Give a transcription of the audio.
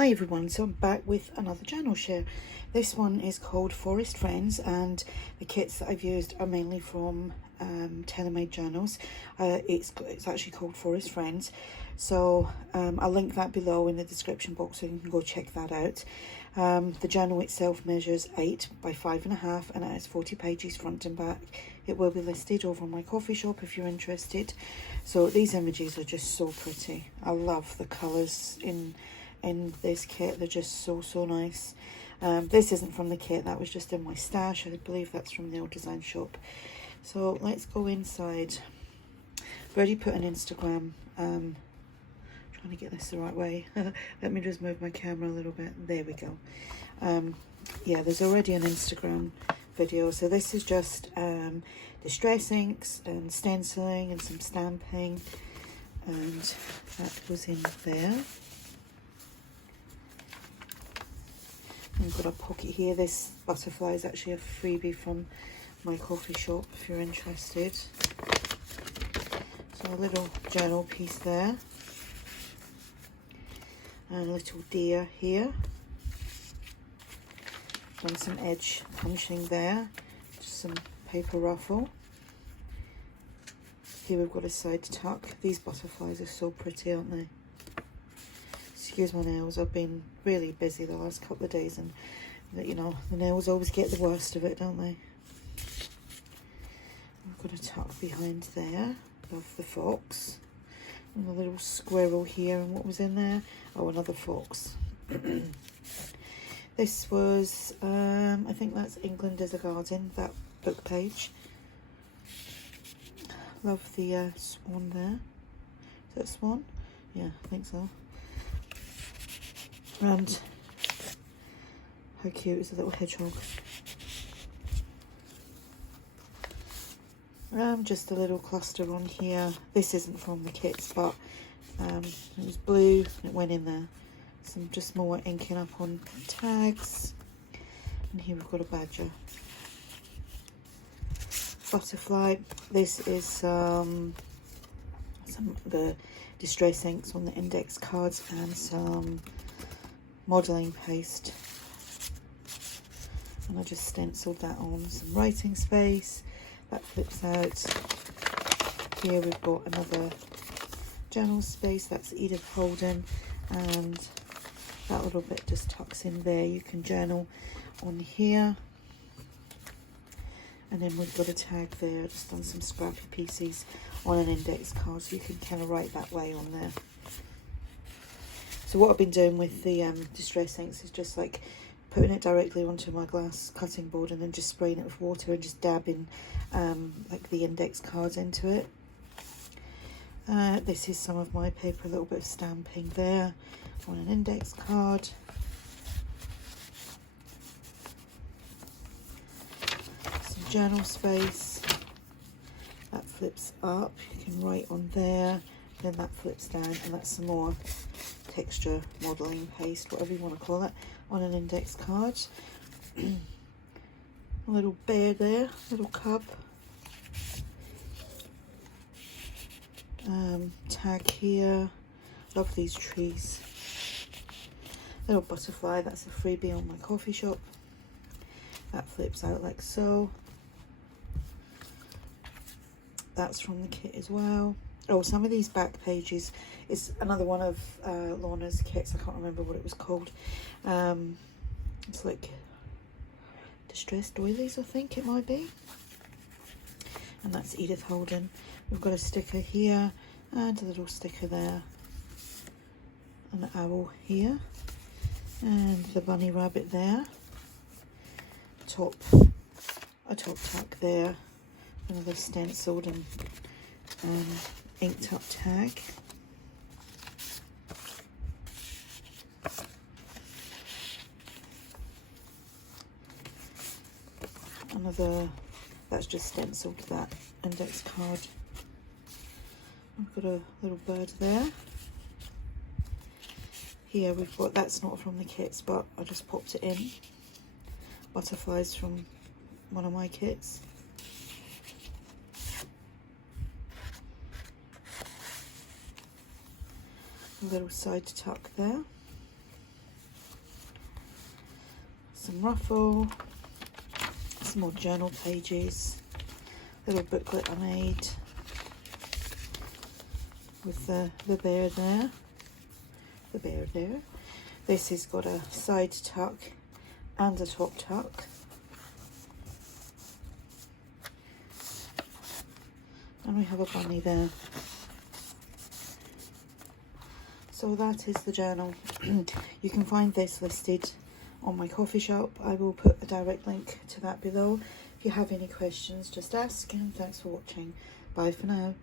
Hi everyone, so I'm back with another journal share. This one is called Forest Friends, and the kits that I've used are mainly from TaylorMadeJournals. It's actually called Forest Friends, so I'll link that below in the description box so you can go check that out. The journal itself measures 8 by 5.5 and it has 40 pages front and back. It will be listed over on my coffee shop if you're interested. So these images are just so pretty. I love the colours in this kit. They're just so nice. This isn't from the kit, that was just in my stash. I believe that's from the old design shop. So let's go inside. I've already put an Instagram, trying to get this the right way. Let me just move my camera a little bit. There we go. Yeah, there's already an Instagram video. So this is just distress inks and stenciling and some stamping, and that goes in there. I've got a pocket here. This butterfly is actually a freebie from my coffee shop if you're interested. So a little journal piece there, and a little deer here. Done some edge punching there, just some paper ruffle. Here we've got a side tuck. These butterflies are so pretty, aren't they? Excuse my nails, I've been really busy the last couple of days, and you know, the nails always get the worst of it, don't they? I've got a tuck behind there. Love the fox. And a little squirrel here, and what was in there? Oh, another fox. This was, I think that's England is a Garden, that book page. Love the swan there. Is that a swan? Yeah, I think so. And how cute is a little hedgehog. Just a little cluster on here. This isn't from the kits, but it was blue and it went in there. Some just more inking up on tags. And here we've got a badger. Butterfly. This is some of the distress inks on the index cards and some modelling paste, and I just stenciled that on. Some writing space that flips out. Here we've got another journal space, that's Edith Holden, and that little bit just tucks in there. You can journal on here, and then we've got a tag there, just done some scrappy pieces on an index card, so you can kind of write that way on there. So what I've been doing with the distress inks is just like putting it directly onto my glass cutting board and then just spraying it with water and just dabbing like the index cards into it. This is some of my paper, a little bit of stamping there on an index card. Some journal space. That flips up, you can write on there, then that flips down, and that's some more texture modelling paste, whatever you want to call it, on an index card. A little bear there, little cub. Tag here. Love these trees. Little butterfly, that's a freebie on my coffee shop. That flips out like so. That's from the kit as well. Oh, some of these back pages is another one of Lorna's kits. I can't remember what it was called. It's like distressed doilies, I think it might be. And that's Edith Holden. We've got a sticker here and a little sticker there. An owl here. And the bunny rabbit there. A top tuck there. Another stenciled and inked up tag. Another, that's just stenciled, that index card. I've got a little bird there. Here we've got, that's not from the kits, but I just popped it in. Butterflies from one of my kits. A little side tuck there. some ruffle, some more journal pages, little booklet I made with the bear there, This has got a side tuck and a top tuck. And we have a bunny there. So that is the journal. You can find this listed on my coffee shop. I will put a direct link to that below. If you have any questions, just ask, and thanks for watching. Bye for now.